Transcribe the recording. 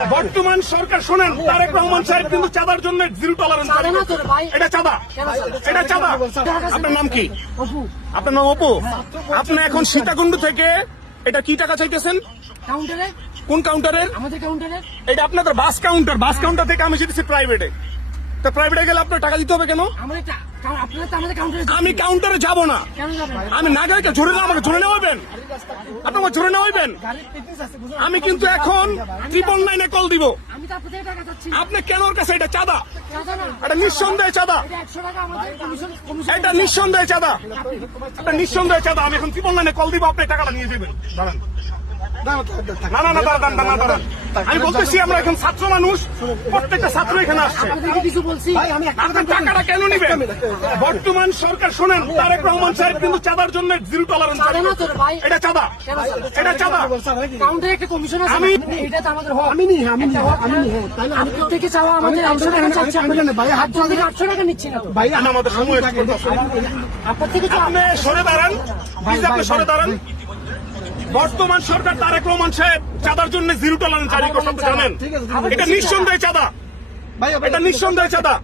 বর্তমান সরকার শোনেন, তারেক রহমান সাহেব কিন্তু চাঁদার জন্য জিরো টলারেন্স। এটা চাঁদা, এটা চাঁদা। আপনার নাম কি? আপনার নাম অপু। আপনি এখন সীতাকুণ্ড থেকে এটা কি টাকা চাইতেছেন? কোন কাউন্টারের? আমাদের কাউন্টারে। এটা আপনাদের বাস কাউন্টার। বাস কাউন্টার থেকে আমি যেতেছি প্রাইভেটে। তো প্রাইভেটে গেলে আপনার টাকা দিতে হবে কেন? আমি কাউন্টারে যাব না। আমি নাগরিককে জোরে না, আমাকে জোরে নেওয়াবেন। আপনাকে জোরে নেওয়াবেন। আমি কিন্তু এখন 999 কল দিব। আপনি কেন ওর কাছে? এটা চাঁদা, এটা নিঃসন্দেহে চাঁদা, এটা নিঃসন্দেহে চাঁদা, এটা নিঃসন্দেহে চাঁদা। আমি এখন 999 কল দিব, আপনি টাকাটা নিয়ে যাবেন। দাঁড়ান, না না না, দাঁড়ান দাঁড়ান দাঁড়ান। আমি বলতেছি আমরা এখন ছাত্র মানুষ, প্রত্যেকটা ছাত্র এখানে আসছে। আপনি টাকাটা কেন নিবেন? বর্তমান সরকার শোনেন, তারেক রহমান সাহেব কিন্তু চাঁদার জন্য জিরো টলারেন্স। এটা চাঁদা, এটা চাঁদা। কাউন্টারে একটা কমিশন আছে। আমি এটা তো আমাদের হক। আমি তাহলে আমি থেকে চাওয়া আমাদের 100 টাকা চাচ্ছি। ভাই হাত জলদি 800 টাকা নিচ্ছি না তো ভাই, আমাদের সময় আপনার থেকে আপনি সরে দাঁড়ান, প্লিজ আপনি সরে দাঁড়ান। বর্তমান সরকার তারেক রহমান সাহেব চাঁদার জন্য জিরো টলারেন্স জারি করতে জানেন। এটা নিঃসন্দেহে চাঁদা, এটা নিঃসন্দেহে চাঁদা।